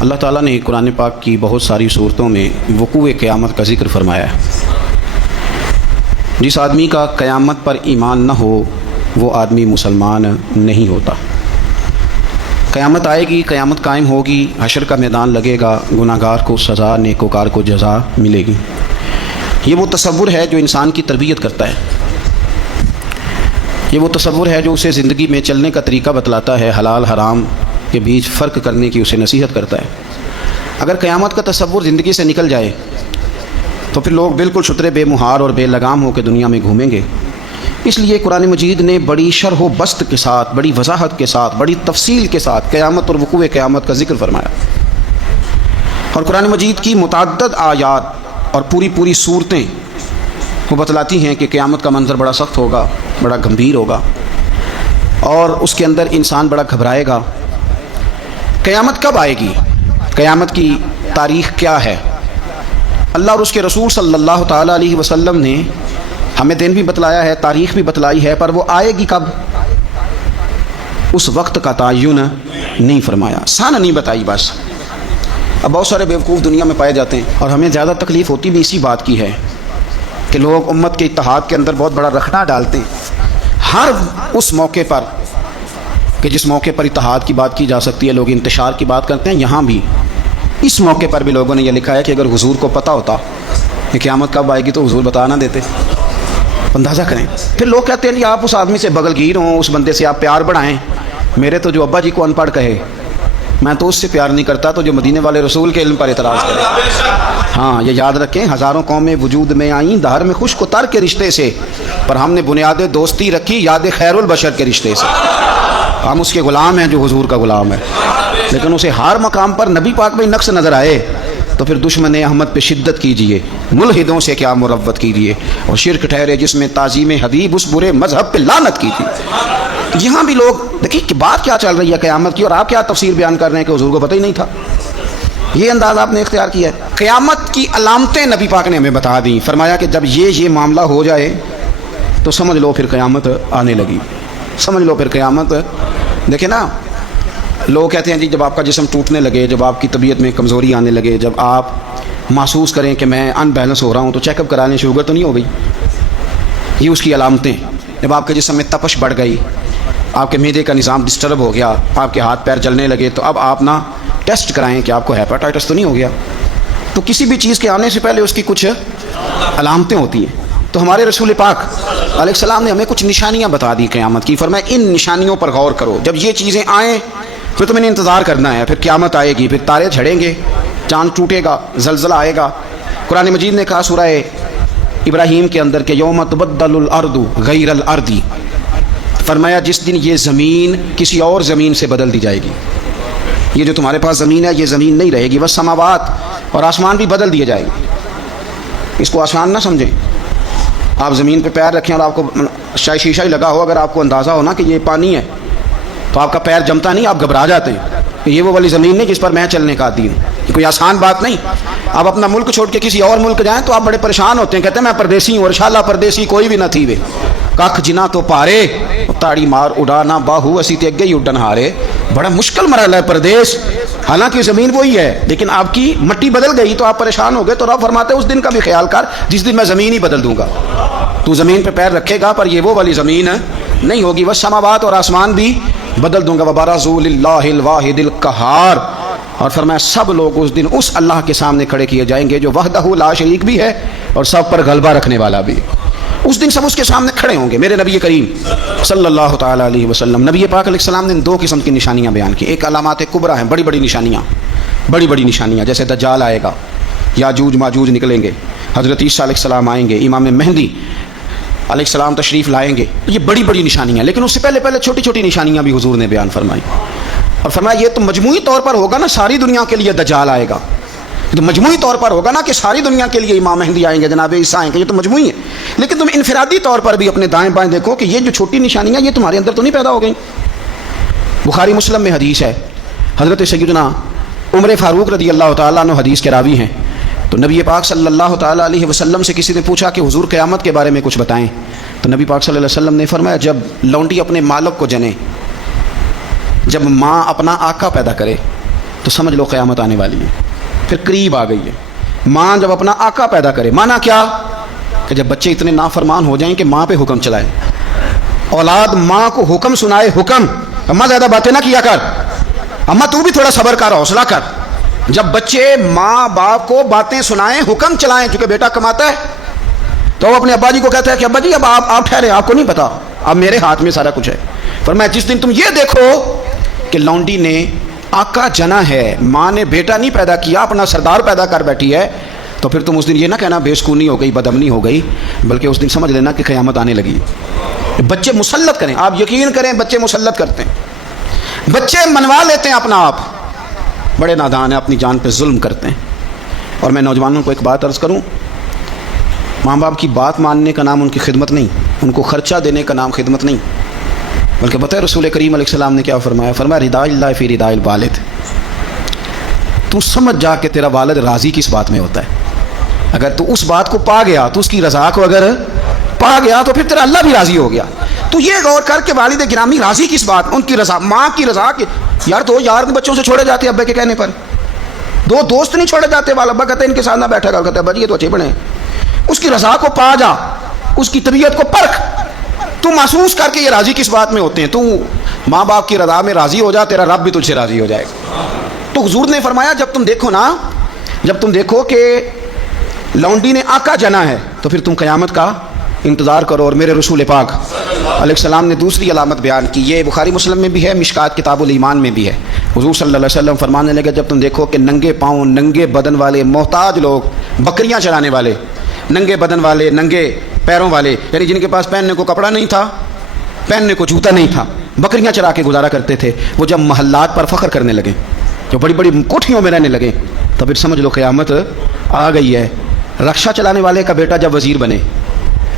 اللہ تعالیٰ نے قرآن پاک کی بہت ساری صورتوں میں وقوع قیامت کا ذکر فرمایا ہے۔ جس آدمی کا قیامت پر ایمان نہ ہو وہ آدمی مسلمان نہیں ہوتا۔ قیامت آئے گی، قیامت قائم ہوگی، حشر کا میدان لگے گا، گناہ گار کو سزا، نیکوکار کو جزا ملے گی۔ یہ وہ تصور ہے جو انسان کی تربیت کرتا ہے، یہ وہ تصور ہے جو اسے زندگی میں چلنے کا طریقہ بتلاتا ہے، حلال حرام کے بیچ فرق کرنے کی اسے نصیحت کرتا ہے۔ اگر قیامت کا تصور زندگی سے نکل جائے تو پھر لوگ بالکل شترے بے مہار اور بے لگام ہو کے دنیا میں گھومیں گے۔ اس لیے قرآن مجید نے بڑی شرح و بسط کے ساتھ، بڑی وضاحت کے ساتھ، بڑی تفصیل کے ساتھ قیامت اور وقوع قیامت کا ذکر فرمایا۔ اور قرآن مجید کی متعدد آیات اور پوری صورتیں وہ بتلاتی ہیں کہ قیامت کا منظر بڑا سخت ہوگا، بڑا گمبھیر ہوگا، اور اس کے اندر انسان بڑا گھبرائے گا۔ قیامت کب آئے گی؟ قیامت کی تاریخ کیا ہے؟ اللہ اور اس کے رسول صلی اللہ تعالیٰ علیہ وسلم نے ہمیں دن بھی بتلایا ہے، تاریخ بھی بتلائی ہے، پر وہ آئے گی کب اس وقت کا تعین نہیں فرمایا، سان نہیں بتائی بس۔ اب بہت سارے بیوقوف دنیا میں پائے جاتے ہیں، اور ہمیں زیادہ تکلیف ہوتی بھی اسی بات کی ہے کہ لوگ امت کے اتحاد کے اندر بہت بڑا رخنہ ڈالتے ہیں۔ ہر اس موقع پر کہ جس موقع پر اتحاد کی بات کی جا سکتی ہے، لوگ انتشار کی بات کرتے ہیں۔ یہاں بھی اس موقع پر بھی لوگوں نے یہ لکھا ہے کہ اگر حضور کو پتہ ہوتا کہ قیامت کب آئے گی تو حضور بتا نہ دیتے۔ اندازہ کریں۔ پھر لوگ کہتے ہیں کہ آپ اس آدمی سے بغل گیر ہوں، اس بندے سے آپ پیار بڑھائیں۔ میرے تو جو ابا جی کو ان پڑھ کہے میں تو اس سے پیار نہیں کرتا تو جو مدینے والے رسول کے علم پر اعتراض کرے۔ ہاں یہ یاد رکھیں، ہزاروں قومیں وجود میں آئیں دہر میں خشک و تر کے رشتے سے، پر ہم نے بنیاد دوستی رکھی یاد خیر البشر کے رشتے سے۔ ہم اس کے غلام ہیں جو حضور کا غلام ہے، لیکن اسے ہر مقام پر نبی پاک میں نقص نظر آئے تو پھر دشمن احمد پہ شدت کیجئے، ملحدوں سے کیا مروت کیجئے، اور شرک ٹھہرے جس میں تعظیم حبیب اس برے مذہب پہ لعنت کیجئے۔ یہاں بھی لوگ دیکھیں کہ بات کیا چل رہی ہے قیامت کی، اور آپ کیا تفسیر بیان کر رہے ہیں کہ حضور کو پتہ ہی نہیں تھا۔ یہ انداز آپ نے اختیار کیا ہے۔ قیامت کی علامتیں نبی پاک نے ہمیں بتا دیں، فرمایا کہ جب یہ معاملہ ہو جائے تو سمجھ لو پھر قیامت آنے لگی، سمجھ لو پھر قیامت۔ دیکھیں نا، لوگ کہتے ہیں جی جب آپ کا جسم ٹوٹنے لگے، جب آپ کی طبیعت میں کمزوری آنے لگے، جب آپ محسوس کریں کہ میں ان بیلنس ہو رہا ہوں تو چیک اپ کرا لیں، شوگر تو نہیں ہو گئی۔ یہ اس کی علامتیں۔ جب آپ کے جسم میں تپش بڑھ گئی، آپ کے معدے کا نظام ڈسٹرب ہو گیا، آپ کے ہاتھ پیر جلنے لگے، تو اب آپ نا ٹیسٹ کرائیں کہ آپ کو ہیپاٹائٹس تو نہیں ہو گیا۔ تو کسی بھی چیز کے آنے سے پہلے اس کی کچھ علامتیں ہوتی ہیں۔ تو ہمارے رسول پاک علیہ السلام نے ہمیں کچھ نشانیاں بتا دی قیامت کی، فرمایا ان نشانیوں پر غور کرو، جب یہ چیزیں آئیں پھر تمہیں انتظار کرنا ہے، پھر قیامت آئے گی، پھر تارے جھڑیں گے، چاند ٹوٹے گا، زلزلہ آئے گا۔ قرآن مجید نے کہا سورہ ابراہیم کے اندر کہ یوم تبدل الارض غیر الارض، فرمایا جس دن یہ زمین کسی اور زمین سے بدل دی جائے گی۔ یہ جو تمہارے پاس زمین ہے یہ زمین نہیں رہے گی، بس سماوات اور آسمان بھی بدل دیے جائیں گے۔ اس کو آسان نہ سمجھیں۔ آپ زمین پہ پیر رکھیں اور آپ کو شاید شیشہ ہی لگا ہو، اگر آپ کو اندازہ ہو نا کہ یہ پانی ہے تو آپ کا پیر جمتا نہیں، آپ گھبرا جاتے ہیں کہ یہ وہ والی زمین نہیں جس پر میں چلنے کا عادی ہوں۔ یہ کوئی آسان بات نہیں۔ آپ اپنا ملک چھوڑ کے کسی اور ملک جائیں تو آپ بڑے پریشان ہوتے ہیں، کہتے ہیں میں پردیسی ہوں، اور انشاءاللہ پردیسی کوئی بھی نہ تھی وے کھ جنا تو پارے تاڑی مار اڑانا باہو اسی تے اگے ہی اڈن ہارے۔ بڑا مشکل مرحلہ ہے پردیس، حالانکہ زمین وہی ہے، لیکن آپ کی مٹی بدل گئی تو آپ پریشان ہو گئے۔ تو رب فرماتے ہیں اس دن کا بھی خیال کر جس دن میں زمین ہی بدل دوں گا۔ تو زمین پہ پیر رکھے گا پر یہ وہ والی زمین نہیں ہوگی، وہ سماوات اور آسمان بھی بدل دوں گا۔ وبرزوا للہ الواحد القہار، اور فرمایا سب لوگ اس دن اس اللہ کے سامنے کھڑے کیے جائیں گے جو وحدہ لا شریک بھی ہے اور سب پر غلبہ رکھنے والا بھی۔ اس دن سب اس کے سامنے کھڑے ہوں گے۔ میرے نبی کریم صلی اللہ تعالیٰ علیہ وسلم، نبی پاک علیہ السلام نے دو قسم کی نشانیاں بیان کی۔ ایک علامات کبریٰ ہیں، بڑی بڑی نشانیاں، جیسے دجال آئے گا، یاجوج ماجوج نکلیں گے، حضرت عیسیٰ علیہ السلام آئیں گے، امام مہدی علیہ السلام تشریف لائیں گے۔ یہ بڑی نشانیاں، لیکن اس سے پہلے چھوٹی نشانیاں بھی حضور نے بیان فرمائی، اور فرمایا یہ تو مجموعی طور پر ہوگا نا، ساری دنیا کے لیے دجال آئے گا، تو مجموعی طور پر ہوگا نا کہ ساری دنیا کے لیے امام مہدی آئیں گے، جناب عیسیٰ آئیں گے، یہ تو مجموعی ہے۔ لیکن تم انفرادی طور پر بھی اپنے دائیں بائیں دیکھو کہ یہ جو چھوٹی نشانیاں یہ تمہارے اندر تو نہیں پیدا ہو گئیں۔ بخاری مسلم میں حدیث ہے، حضرت سیدنا عمر فاروق رضی اللہ تعالیٰ عنہ حدیث کے راوی ہیں۔ تو نبی پاک صلی اللہ تعالیٰ علیہ وسلم سے کسی نے پوچھا کہ حضور قیامت کے بارے میں کچھ بتائیں، تو نبی پاک صلی اللہ علیہ وسلم نے فرمایا جب لونڈی اپنے مالک کو جنے، جب ماں اپنا آقا پیدا کرے، تو سمجھ لو قیامت آنے والی ہے، پھر قریب آ گئی ہے۔ ماں جب اپنا آقا پیدا کرے، مانا کیا کہ جب بچے اتنے نافرمان ہو جائیں کہ ماں پہ حکم چلائے، اولاد ماں کو حکم سنائے، حکم، اماں زیادہ باتیں نہ کیا کر، اماں تو بھی تھوڑا صبر کر، حوصلہ کر۔ جب بچے ماں باپ کو باتیں سنائیں، حکم چلائیں، کیونکہ بیٹا کماتا ہے تو وہ اپنے ابا جی کو کہتا ہے کہ ابا جی اب آپ ٹھہرے، آپ کو نہیں پتا، اب میرے ہاتھ میں سارا کچھ ہے۔ فرمایا جس دن تم یہ دیکھو کہ لونڈی نے آقا جنا ہے، ماں نے بیٹا نہیں پیدا کیا، اپنا سردار پیدا کر بیٹھی ہے، تو پھر تم اس دن یہ نہ کہنا بے سکونی ہو گئی، بدامنی ہو گئی، بلکہ اس دن سمجھ لینا کہ قیامت آنے لگی۔ بچے مسلط کریں، آپ یقین کریں بچے مسلط کرتے ہیں، بچے منوا لیتے ہیں اپنا آپ، بڑے نادان ہیں، اپنی جان پہ ظلم کرتے ہیں۔ اور میں نوجوانوں کو ایک بات عرض کروں، ماں باپ کی بات ماننے کا نام ان کی خدمت نہیں، ان کو خرچہ دینے کا نام خدمت نہیں، بلکہ پتہ ہے رسول کریم علیہ السلام نے کیا فرمایا؟ فرمایا رضا اللہ فی رضا الوالد، تو سمجھ جا کہ تیرا والد راضی کس بات میں ہوتا ہے۔ اگر تو اس بات کو پا گیا، تو اس کی رضا کو اگر پا گیا تو پھر تیرا اللہ بھی راضی ہو گیا۔ تو یہ غور کر کے والد گرامی راضی کس بات، ان کی رضا، ماں کی رضا کی۔ یار تو یار بچوں سے چھوڑے جاتے ابے کے کہنے پر، دو دوست نہیں چھوڑے جاتے، والا ابا کہتے ہیں ان کے ساتھ نہ بیٹھا کر، کہتے ہیں ابا جی یہ تو اچھے بنے، اس کی رضا کو پا جا، اس کی طبیعت کو پرکھ، تو محسوس کر کے یہ راضی کس بات میں ہوتے ہیں۔ تو ماں باپ کی رضا میں راضی ہو جا، تیرا رب بھی تجھ سے راضی ہو جائے گا۔ تو حضور نے فرمایا جب تم دیکھو نا، جب تم دیکھو کہ لونڈی نے آقا جنا ہے، تو پھر تم قیامت کا انتظار کرو۔ اور میرے رسول پاک علیہ السلام نے دوسری علامت بیان کی، یہ بخاری مسلم میں بھی ہے، مشکات کتاب الایمان میں بھی ہے۔ حضور صلی اللہ علیہ وسلم فرمانے لگے جب تم دیکھو کہ ننگے پاؤں، ننگے بدن والے محتاج لوگ، بکریاں چرانے والے، ننگے بدن والے، ننگے پیروں والے، یعنی جن کے پاس پہننے کو کپڑا نہیں تھا، پہننے کو جوتا نہیں تھا، بکریاں چرا کے گزارا کرتے تھے، وہ جب محلات پر فخر کرنے لگے، جو بڑی بڑی کوٹھیوں میں رہنے لگے، تو پھر سمجھ لو قیامت آ گئی ہے۔ رکشہ چلانے والے کا بیٹا جب وزیر بنے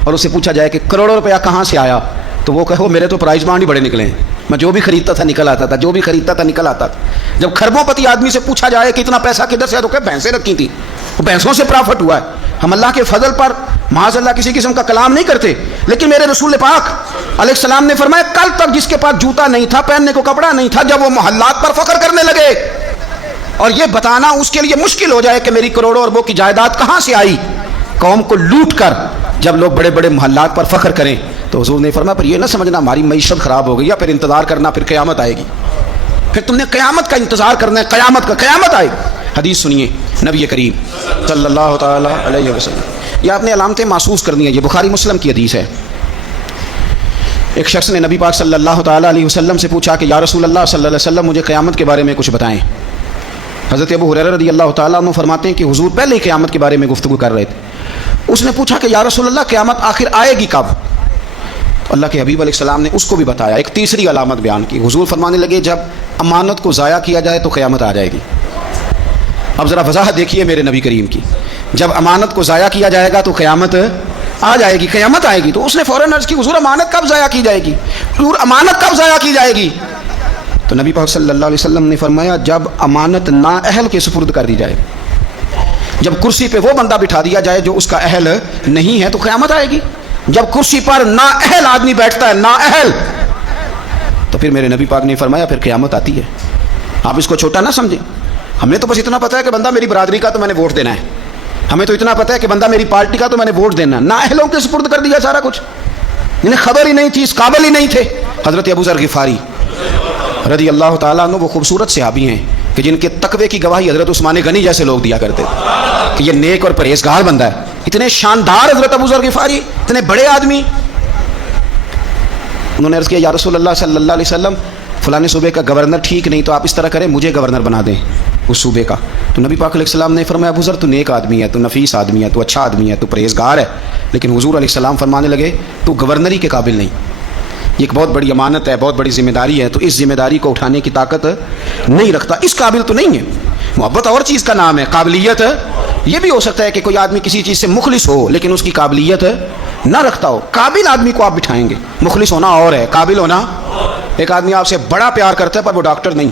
اور اسے پوچھا جائے کہ کروڑوں روپیہ کہاں سے آیا، تو وہ کہو میرے تو پرائز بانڈ ہی بڑے نکلے ہیں، میں جو بھی خریدتا تھا نکل آتا تھا، جو بھی خریدتا تھا نکل آتا تھا۔ جب خربوں پتی آدمی سے پوچھا جائے کہ اتنا پیسہ کدھر سے ہے، تو کہ بھینسیں رکھی تھی، وہ بھینسوں سے پرافٹ ہوا ہے۔ ہم اللہ کے فضل پر معاذ اللہ کسی قسم کا کلام نہیں کرتے، لیکن میرے رسول پاک علیہ السلام نے فرمایا کل تک جس کے پاس جوتا نہیں تھا، پہننے کو کپڑا نہیں تھا، جب وہ محلات پر فخر کرنے لگے اور یہ بتانا اس کے لیے مشکل ہو جائے کہ میری کروڑوں اربوں کی جائیداد کہاں سے آئی، قوم کو لوٹ کر جب لوگ بڑے بڑے محلات پر فخر کریں، تو حضور نے فرمایا پر یہ نہ سمجھنا ہماری معیشت خراب ہو گئی، یا پھر انتظار کرنا پھر قیامت آئے گی، پھر تم نے قیامت کا انتظار کرنا ہے، قیامت آئے گی۔ حدیث سنیے نبی کریم صلی اللہ تعالی علیہ وسلم، یہ آپ نے علامتیں محسوس کرنی ہے، یہ بخاری مسلم کی حدیث ہے۔ ایک شخص نے نبی پاک صلی اللہ تعالی علیہ وسلم سے پوچھا کہ یا رسول اللہ صلی اللہ علیہ وسلم مجھے قیامت کے بارے میں کچھ بتائیں۔ حضرت ابو ہریرہ رضی اللہ تعالیٰ عنہ فرماتے ہیں کہ حضور پہلے ہی قیامت کے بارے میں گفتگو کر رہے تھے۔ اس نے پوچھا کہ یا رسول اللہ قیامت آخر آئے گی کب؟ تو اللہ کے حبیب علیہ السلام نے اس کو بھی بتایا، ایک تیسری علامت بیان کی۔ حضور فرمانے لگے جب امانت کو ضائع کیا جائے تو قیامت آ جائے گی۔ اب ذرا وضاحت دیکھیے میرے نبی کریم کی، جب امانت کو ضائع کیا جائے گا تو قیامت آ جائے گی، قیامت آئے گی۔ تو اس نے فوراً عرض کی حضور امانت کب ضائع کی جائے گی، حضور امانت کب ضائع کی جائے گی؟ تو نبی پاک صلی اللہ علیہ وسلم نے فرمایا جب امانت نااہل کے سپرد کر دی جائے، جب کرسی پہ وہ بندہ بٹھا دیا جائے جو اس کا اہل نہیں ہے تو قیامت آئے گی۔ جب کرسی پر نااہل آدمی بیٹھتا ہے، نااہل، تو پھر میرے نبی پاک نے فرمایا پھر قیامت آتی ہے۔ آپ اس کو چھوٹا نہ سمجھیں، ہمیں تو بس اتنا پتہ ہے کہ بندہ میری برادری کا تو میں نے ووٹ دینا ہے، ہمیں تو اتنا پتہ ہے کہ بندہ میری پارٹی کا تو میں نے ووٹ دینا ہے۔ نااہلوں کے سپرد کر دیا سارا کچھ، انہیں خبر ہی نہیں تھی، اس قابل ہی نہیں تھے۔ حضرت ابو ذر غفاری رضی اللہ تعالیٰ عنہ وہ خوبصورت صحابی ہیں کہ جن کے تقوی کی گواہی حضرت عثمان غنی جیسے لوگ دیا کرتے تھے کہ یہ نیک اور پرہیزگار بندہ ہے۔ اتنے شاندار حضرت ابو ذر غفاری، اتنے بڑے آدمی، انہوں نے عرض کیا یا رسول اللہ صلی اللہ علیہ وسلم فلانے صوبے کا گورنر ٹھیک نہیں، تو آپ اس طرح کریں مجھے گورنر بنا دیں اس صوبے کا۔ تو نبی پاک علیہ السلام نے فرمایا ابو ذر تو نیک آدمی ہے، تو نفیس آدمی ہے، تو اچھا آدمی ہے، تو پرہیزگار ہے، لیکن حضور علیہ السلام فرمانے لگے تو گورنری کے قابل نہیں، یہ ایک بہت بڑی امانت ہے، بہت بڑی ذمہ داری ہے، تو اس ذمہ داری کو اٹھانے کی طاقت نہیں رکھتا، اس قابل تو نہیں ہے۔ محبت اور چیز کا نام ہے، قابلیت یہ بھی ہو سکتا ہے کہ کوئی آدمی کسی چیز سے مخلص ہو لیکن اس کی قابلیت نہ رکھتا ہو۔ قابل آدمی کو آپ بٹھائیں گے، مخلص ہونا اور ہے، قابل ہونا۔ ایک آدمی آپ سے بڑا پیار کرتا ہے پر وہ ڈاکٹر نہیں،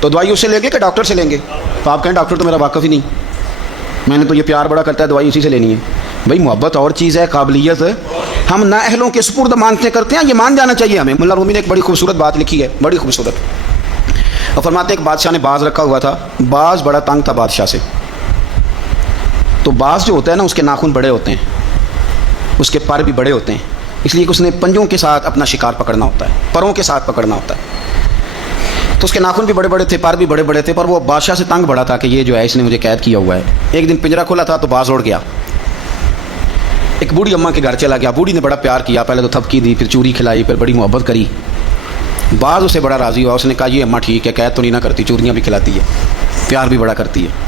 تو دوائی اس سے لیں گے کہ ڈاکٹر سے لیں گے؟ تو آپ کہیں ڈاکٹر تو میرا واقف ہی نہیں، میں نے تو یہ پیار بڑا کرتا ہے، دوائی اسی سے لینی ہے۔ بھائی محبت اور چیز ہے، قابلیت ہم نااہلوں کے سپرد مانتے کرتے ہیں، یہ مان جانا چاہیے ہمیں۔ مولا رومی نے ایک بڑی خوبصورت بات لکھی ہے، بڑی خوبصورت۔ اور فرماتے ہیں کہ بادشاہ نے باز رکھا ہوا تھا، باز بڑا تنگ تھا بادشاہ سے، تو باز جو ہوتا ہے نا اس کے ناخن بڑے ہوتے ہیں، اس کے پر بھی بڑے ہوتے ہیں، اس لیے کہ اس نے پنجوں کے ساتھ اپنا شکار پکڑنا ہوتا ہے، پروں کے ساتھ پکڑنا ہوتا ہے، تو اس کے ناخن بھی بڑے بڑے تھے، پر بھی بڑے بڑے تھے، پر وہ بادشاہ سے تنگ بڑا تھا کہ یہ جو ہے اس نے مجھے قید کیا ہوا ہے۔ ایک دن پنجرا کھولا تھا تو باز اڑ گیا، ایک بوڑھی اماں کے گھر چلا گیا، بوڑھی نے بڑا پیار کیا، پہلے تو تھپکی دی، پھر چوری کھلائی، پھر بڑی محبت کری، باز اسے بڑا راضی ہوا، اس نے کہا یہ اماں ٹھیک ہے، قید تو نہیں نہ کرتی، چوریاں بھی کھلاتی ہے، پیار بھی بڑا کرتی ہے۔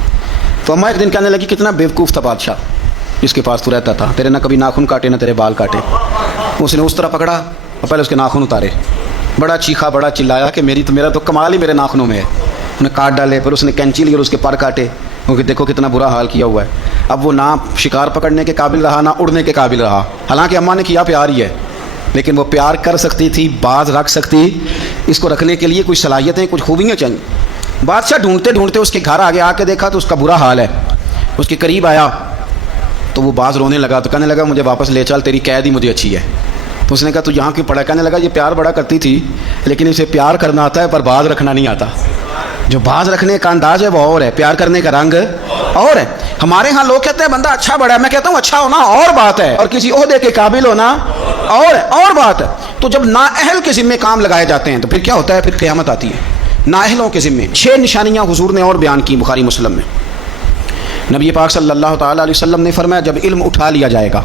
تو اماں ایک دن کہنے لگی کتنا بیوقوف تھا بادشاہ جس کے پاس تو رہتا تھا، تیرے نہ کبھی ناخن کاٹے نہ تیرے بال کاٹے۔ اس نے اس طرح پکڑا اور پہلے اس کے ناخن اتارے، بڑا چیخا، بڑا چلایا کہ میرا تو کمال ہی میرے ناخنوں میں ہے، انہیں کاٹ ڈالے، پھر اس نے کینچی لی اور اس کے پر کاٹے، کیونکہ دیکھو کتنا برا حال کیا ہوا ہے۔ اب وہ نہ شکار پکڑنے کے قابل رہا نہ اڑنے کے قابل رہا، حالانکہ اماں نے کیا پیار ہی ہے، لیکن وہ پیار کر سکتی تھی، باز رکھ سکتی، اس کو رکھنے کے لیے کچھ صلاحیتیں، کچھ خوبیاں چاہیے۔ بادشاہ ڈھونڈتے ڈھونڈتے اس کے گھر آگے آ کے دیکھا تو اس کا برا حال ہے، اس کے قریب آیا تو وہ باز رونے لگا، تو کہنے لگا مجھے واپس لے چل، تیری قید ہی مجھے اچھی ہے۔ تو اس نے کہا تو یہاں کیوں پڑا؟ کہنے لگا یہ پیار بڑا کرتی تھی، لیکن اسے پیار کرنا آتا ہے پر باز رکھنا نہیں آتا۔ جو باز رکھنے کا انداز ہے وہ اور ہے، پیار کرنے کا رنگ اور ہے۔ ہمارے ہاں لوگ کہتے ہیں بندہ اچھا بڑا ہے، میں کہتا ہوں اچھا ہونا اور بات ہے، اور کسی عہدے کے قابل ہونا اور بات ہے۔ تو جب نااہل کے ذمے کام لگائے جاتے ہیں تو پھر کیا ہوتا ہے؟ پھر قیامت آتی ہے نااہلوں کے ذمے۔ 6 نشانیاں حضور نے اور بیان کی بخاری مسلم میں۔ نبی پاک صلی اللہ تعالیٰ علیہ وسلم نے فرمایا جب علم اٹھا لیا جائے گا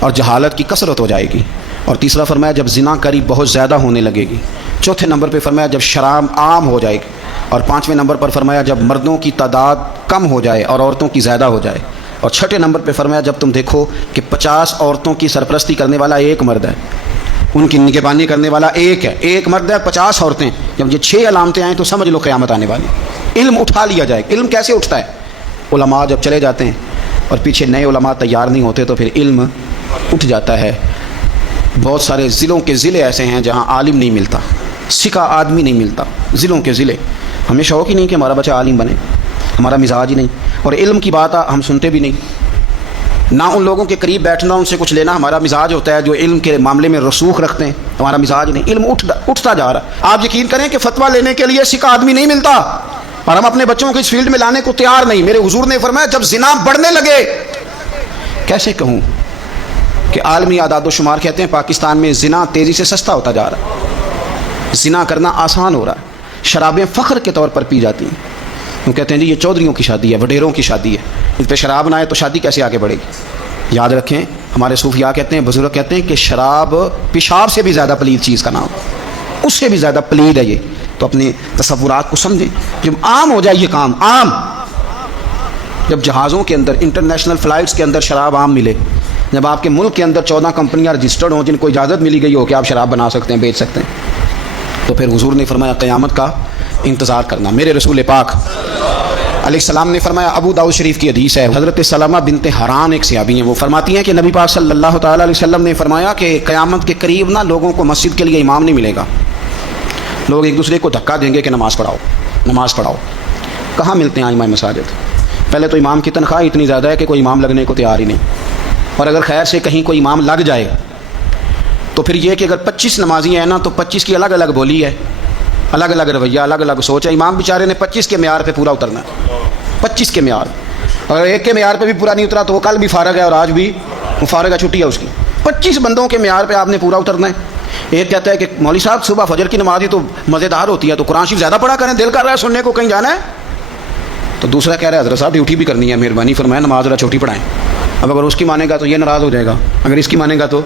اور جہالت کی کثرت ہو جائے گی، اور تیسرا فرمایا جب زنا کاری بہت زیادہ ہونے لگے گی، چوتھے نمبر پہ فرمایا جب شراب عام ہو جائے گی، اور 5ویں نمبر پر فرمایا جب مردوں کی تعداد کم ہو جائے اور عورتوں کی زیادہ ہو جائے، اور 6ٹھے نمبر پہ فرمایا جب تم دیکھو کہ 50 عورتوں کی سرپرستی کرنے والا ایک مرد ہے، ان کی نگہبانی کرنے والا ایک ہے، ایک مرد ہے 50 عورتیں، جب یہ 6 علامتیں آئیں تو سمجھ لو قیامت آنے والی۔ علم اٹھا لیا جائے گا۔ علم کیسے اٹھتا ہے؟ علماء جب چلے جاتے ہیں اور پیچھے نئے علماء تیار نہیں ہوتے تو پھر علم اٹھ جاتا ہے۔ بہت سارے ضلعوں کے ضلع ایسے ہیں جہاں عالم نہیں ملتا، سکھا آدمی نہیں ملتا، ضلعوں کے ضلع۔ ہمیں شوق ہی نہیں کہ ہمارا بچہ عالم بنے، ہمارا مزاج ہی نہیں، اور علم کی بات ہم سنتے بھی نہیں، نہ ان لوگوں کے قریب بیٹھنا، ان سے کچھ لینا ہمارا مزاج ہوتا ہے، جو علم کے معاملے میں رسوخ رکھتے ہیں، ہمارا مزاج نہیں۔ علم اٹھتا جا رہا ہے۔ آپ یقین کریں کہ فتویٰ لینے کے لیے سکھا آدمی نہیں ملتا، اور ہم اپنے بچوں کو اس فیلڈ میں لانے کو تیار نہیں۔ میرے حضور نے فرمایا جب زنا بڑھنے لگے، کیسے کہوں کہ عالمی اعداد و شمار کہتے ہیں پاکستان میں زنا تیزی سے سستا ہوتا جا رہا ہے، زنا کرنا آسان ہو رہا ہے، شرابیں فخر کے طور پر پی جاتی ہیں۔ وہ کہتے ہیں جی یہ چودھریوں کی شادی ہے، وڈیروں کی شادی ہے، اس پہ شراب نہ آئے تو شادی کیسے آگے بڑھے گی؟ یاد رکھیں ہمارے صوفیاء کہتے ہیں، بزرگ کہتے ہیں کہ شراب پیشاب سے بھی زیادہ پلید چیز کا نام، اس سے بھی زیادہ پلید ہے یہ۔ تو اپنے تصورات کو سمجھیں، جب عام ہو جائے یہ کام، عام، جب جہازوں کے اندر، انٹرنیشنل فلائٹس کے اندر شراب عام ملے، جب آپ کے ملک کے اندر 14 کمپنیاں رجسٹرڈ ہوں جن کو اجازت ملی گئی ہو کہ آپ شراب بنا سکتے ہیں، بیچ سکتے ہیں، تو پھر حضور نے فرمایا قیامت کا انتظار کرنا۔ میرے رسول پاک علیہ السلام نے فرمایا، ابو داؤد شریف کی حدیث ہے، حضرت سلمہ بنت حران ایک صحابی ہیں، وہ فرماتی ہیں کہ نبی پاک صلی اللہ تعالیٰ علیہ وسلم نے فرمایا کہ قیامت کے قریب نا لوگوں کو مسجد کے لیے امام نہیں ملے گا، لوگ ایک دوسرے کو دھکا دیں گے کہ نماز پڑھاؤ نماز پڑھاؤ۔ کہاں ملتے ہیں ائمہ مساجد؟ پہلے تو امام کی تنخواہ اتنی زیادہ ہے کہ کوئی امام لگنے کو تیار ہی نہیں، اور اگر خیر سے کہیں کوئی امام لگ جائے تو پھر یہ کہ اگر 25 نمازی ہیں نا تو 25 کی الگ الگ بولی ہے، الگ الگ رویہ، الگ الگ سوچ ہے۔ امام بیچارے نے 25 کے معیار پہ پورا اترنا ہے، 25 کے معیار، اگر ایک کے معیار پہ بھی پورا نہیں اترا تو وہ کل بھی فارغ ہے اور آج بھی وہ فارغ ہے، چھٹی ہے اس کی۔ 25 بندوں کے معیار پہ آپ نے پورا اترنا ہے۔ ایک کہتا ہے کہ مولوی صاحب صبح فجر کی نماز ہی تو مزیدار ہوتی ہے، تو قرآن شریف زیادہ پڑھا کریں، دل کر رہا ہے سننے کو، کہیں جانا ہے۔ تو دوسرا کہہ رہا ہے حضرت صاحب ڈیوٹی بھی کرنی ہے، مہربانی فرمائیں نماز ذرا چھوٹی پڑھائیں۔ اب اگر اس کی مانے گا تو یہ ناراض ہو جائے گا، اگر اس کی مانے گا تو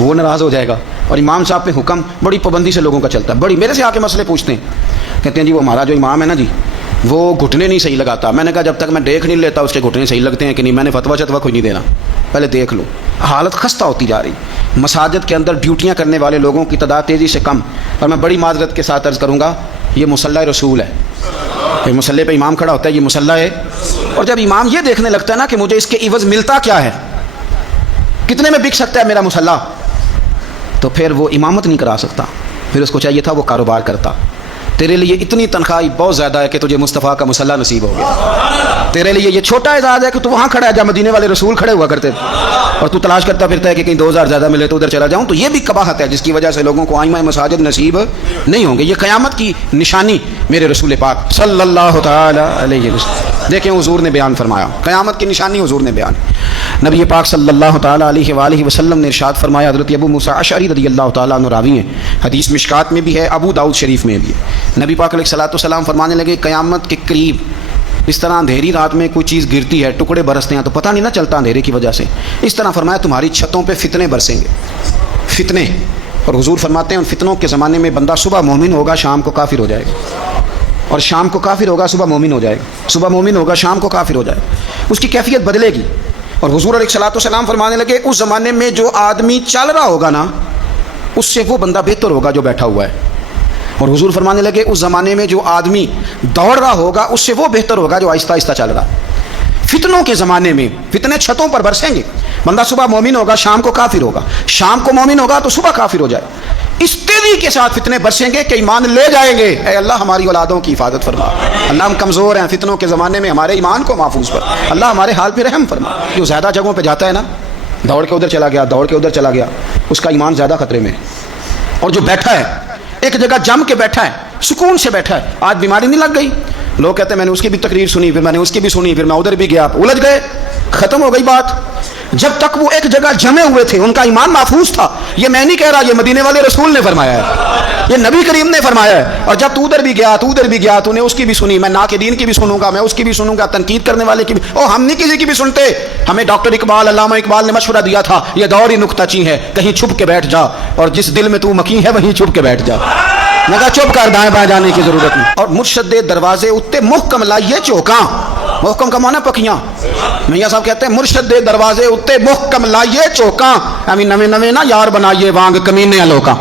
وہ ناراض ہو جائے گا۔ اور امام صاحب پہ حکم بڑی پابندی سے لوگوں کا چلتا ہے، بڑی میرے سے آ کے مسئلے پوچھتے ہیں، کہتے ہیں جی وہ ہمارا جو امام ہے نا جی وہ گھٹنے نہیں صحیح لگاتا۔ میں نے کہا جب تک میں دیکھ نہیں لیتا اس کے گھٹنے صحیح لگتے ہیں کہ نہیں، میں نے فتویٰ شتویٰ کوئی نہیں دینا، پہلے دیکھ لو۔ حالت خستہ ہوتی جا رہی، مساجد کے اندر ڈیوٹیاں کرنے والے لوگوں کی تعداد تیزی سے کم، اور میں بڑی معذرت کے ساتھ عرض کروں گا یہ مصلی رسول ہے، یہ مصلی پہ امام کھڑا ہوتا ہے، یہ مصلی ہے، اور جب امام یہ دیکھنے لگتا ہے نا کہ مجھے اس کے عوض ملتا کیا ہے، کتنے میں بک سکتا ہے میرا مصلی، تو پھر وہ امامت نہیں کرا سکتا، پھر اس کو چاہیے تھا وہ کاروبار کرتا۔ تیرے لیے اتنی تنخواہ بہت زیادہ ہے کہ تجھے مصطفیٰ کا مصلی نصیب ہو گیا. تیرے لیے یہ چھوٹا اعزاز ہے کہ تو وہاں کھڑا ہے جہاں مدینے والے رسول کھڑے ہوا کرتے تھے, اور تو تلاش کرتا پھرتا ہے کہ کہیں 2000 زیادہ ملے تو ادھر چلا جاؤں. تو یہ بھی قباحت ہے جس کی وجہ سے لوگوں کو آئمہ مساجد نصیب نہیں ہوں گے. یہ قیامت کی نشانی میرے رسول پاک صلی اللہ تعالی علیہ وسلم, دیکھیں حضور نے بیان فرمایا, قیامت کی نشانی حضور نے بیان. نبی پاک صلی اللہ تعالی علیہ وآلہ وسلم نے ارشاد فرمایا, حضرت ابو موسیٰ اشعری رضی اللہ تعالیٰ عنہ راوی ہیں, حدیث مشکات میں بھی ہے, ابو داؤد شریف میں بھی ہے. نبی پاک علیہ الصلوۃ والسلام فرمانے لگے, قیامت کے قریب اس طرح اندھیری رات میں کوئی چیز گرتی ہے, ٹکڑے برستے ہیں تو پتہ نہیں نہ چلتا اندھیرے کی وجہ سے. اس طرح فرمایا تمہاری چھتوں پہ فتنے برسیں گے, فتنے. اور حضور فرماتے ہیں ان فتنوں کے زمانے میں بندہ صبح مومن ہوگا, شام کو کافر ہو جائے گا, اور شام کو کافر ہوگا, صبح مومن ہو جائے گا, صبح مومن ہوگا, شام کو کافر ہو جائے گا. اس کی کیفیت بدلے گی. اور حضور علیہ الصلوۃ والسلام فرمانے لگے, اس زمانے میں جو آدمی چل رہا ہوگا نا, اس سے وہ بندہ بہتر ہوگا جو بیٹھا ہوا ہے. اور حضور فرمانے لگے, اس زمانے میں جو آدمی دوڑ رہا ہوگا اس سے وہ بہتر ہوگا جو آہستہ آہستہ چل رہا. فتنوں کے زمانے میں فتنے چھتوں پر برسیں گے, بندہ صبح مومن ہوگا, شام کو کافر ہوگا, شام کو مومن ہوگا تو صبح کافر ہو جائے. اس تیزی کے ساتھ فتنے برسیں گے کہ ایمان لے جائیں گے. اے اللہ ہماری اولادوں کی حفاظت فرما. اللہ ہم کمزور ہیں, فتنوں کے زمانے میں ہمارے ایمان کو محفوظ کر. اللہ ہمارے حال پہ رحم فرما. جو زیادہ جگہوں پہ جاتا ہے نا, دوڑ کے ادھر چلا گیا, دوڑ کے ادھر چلا گیا, اس کا ایمان زیادہ خطرے میں. اور جو بیٹھا ہے ایک جگہ جم کے بیٹھا ہے, سکون سے بیٹھا ہے, آج بیماری نہیں لگ گئی, لوگ کہتے ہیں میں نے اس کی بھی تقریر سنی, پھر میں نے اس کی بھی سنی, پھر میں ادھر بھی گیا, الجھ گئے, ختم ہو گئی بات. جب تک وہ ایک جگہ جمے ہوئے تھے ان کا ایمان محفوظ تھا. یہ میں نہیں کہہ رہا, یہ مدینے والے رسول نے فرمایا ہے, یہ نبی کریم نے فرمایا ہے. اور جب تو ادھر بھی گیا, تو ادھر بھی گیا, تو نے اس کی بھی سنی, میں ناقدین کی بھی سنوں گا, میں اس کی بھی سنوں گا, تنقید کرنے والے کی بھی. او ہم نہیں کسی کی بھی سنتے. ہمیں ڈاکٹر اقبال, علامہ اقبال نے مشورہ دیا تھا, یہ دور ہی نکتہ چی ہے, کہیں چھپ کے بیٹھ جا, اور جس دل میں تو مکی ہے وہیں چھپ کے بیٹھ جا. میں کہا چپ کر, دائیں بائیں جانے کی ضرورت نہیں. اور مرشد دے دروازے اتے محکم لائیے چوکاں, محکم کا معنی پکیاں. میاں صاحب کہتے ہیں مرشد دے دروازے اتے محکم لائیے چوکاں, ہمیں نویں نویں نہ یار بنائیے وانگ کمینے لوکاں.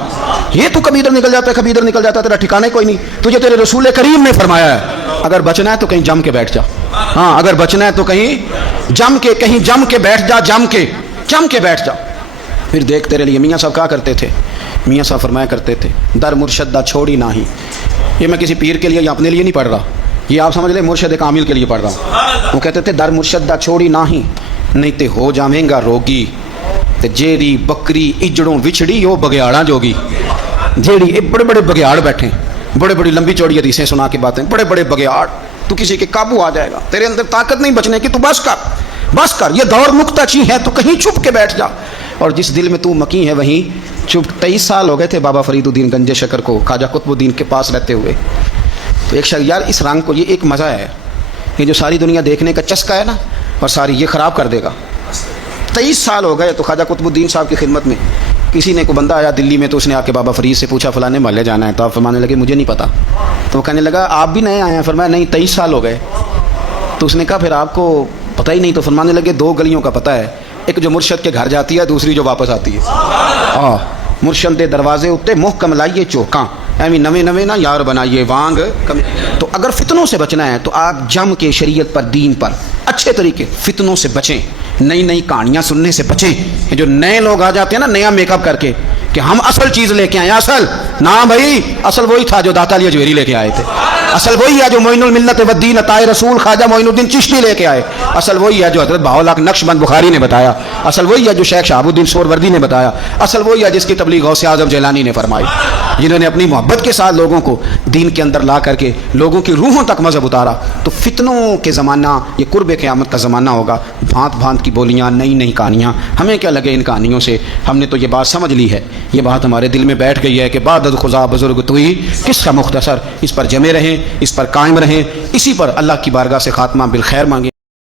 یہ تو کبھی ادھر نکل جاتا ہے, کبھی ادھر نکل جاتا ہے, تیرا ٹھکانے کوئی نہیں. تجھے تیرے رسول کریم نے فرمایا ہے اگر بچنا ہے تو کہیں جم کے بیٹھ جا. ہاں اگر بچنا ہے تو کہیں جم کے بیٹھ جا, جم کے بیٹھ جا. پھر دیکھ تیرے لیے میاں صاحب کہا کرتے تھے, میاں صاحب فرمایا کرتے تھے, در مرشد دا چھوڑی نہ ہی. یہ میں کسی پیر کے لیے یا اپنے لیے نہیں پڑھ رہا, یہ آپ سمجھ لیں مرشد کامل کے لیے پڑھ رہا ہوں. وہ کہتے تھے در مرشد دا چھوڑی نہ ہی, نہیں تے ہو جاویں گا روگی, تے جیڑی بکری اجڑوں وچھڑی وہ بگیاڑاں جوگی. جیڑی بڑے بڑے بگیاڑ بیٹھے, بڑے بڑی لمبی چوڑی حدیثیں سنا کے باتیں, بڑے بڑے بگیاڑ, تو کسی کے قابو آ جائے گا. تیرے اندر طاقت نہیں بچنے کی, تو بس کر. یہ دور نکتہ چی ہے تو کہیں چھپ کے بیٹھ جا, اور جس دل میں تو مکی ہے وہیں چپ. 23 سال ہو گئے تھے بابا فرید الدین گنج شکر کو خواجہ قطب الدین کے پاس رہتے ہوئے. تو ایک شخص, یار اس رنگ کو, یہ ایک مزہ ہے, یہ جو ساری دنیا دیکھنے کا چسکا ہے نا, اور ساری یہ خراب کر دے گا. 23 سال ہو گئے تو خواجہ قطب الدین صاحب کی خدمت میں کسی نے کو بندہ آیا دلی میں, تو اس نے آ کے بابا فرید سے پوچھا فلانے محلے جانا ہے, تو آپ فرمانے لگے مجھے نہیں پتا. تو وہ کہنے لگا آپ بھی نئے آئے ہیں؟ فرمایا نہیں 23 سال ہو گئے. تو اس نے کہا پھر آپ کو پتہ ہی نہیں. تو فرمانے لگے 2 گلیوں کا پتہ ہے, ایک جو مرشد کے گھر جاتی ہے, دوسری جو واپس آتی ہے. مرشد دے دروازے اتے محکم لائیے چوکاں, ایویں نویں نویں نہ یار بنائیے وانگ. تو اگر فتنوں سے بچنا ہے تو آپ جم کے شریعت پر, دین پر اچھے طریقے, فتنوں سے بچیں, نئی کہانیاں سننے سے بچیں. جو نئے لوگ آ جاتے ہیں نا نیا میک اپ کر کے کہ ہم اصل چیز لے کے آئے, اصل نہ بھائی, اصل وہی تھا جو داتا علی اجویری لے کے آئے تھے, اصل وہی ہے جو معین الملت والدین عطائے رسول خواجہ معین الدین چشتی لے کے آئے, اصل وہی ہے جو حضرت بہاؤاللہ نقشبند بخاری نے بتایا, اصل وہی ہے جو شیخ شہاب الدین سہروردی نے بتایا, اصل وہی ہے جس کی تبلیغ غوث اعظم جیلانی نے فرمائی, جنہوں نے اپنی محبت کے ساتھ لوگوں کو دین کے اندر لا کر کے لوگوں کی روحوں تک مذہب اتارا. تو فتنوں کے زمانہ, یہ قرب قیامت کا زمانہ ہوگا, بھانت بھانت کی بولیاں, نئی کہانیاں. ہمیں کیا لگے ان کہانیوں سے, ہم نے تو یہ بات سمجھ لی ہے, یہ بات ہمارے دل میں بیٹھ گئی ہے کہ بعد خدا بزرگ توئی کس کا مختصر. اس پر جمے رہیں, اس پر قائم رہیں, اسی پر اللہ کی بارگاہ سے خاتمہ بالخیر مانگیں.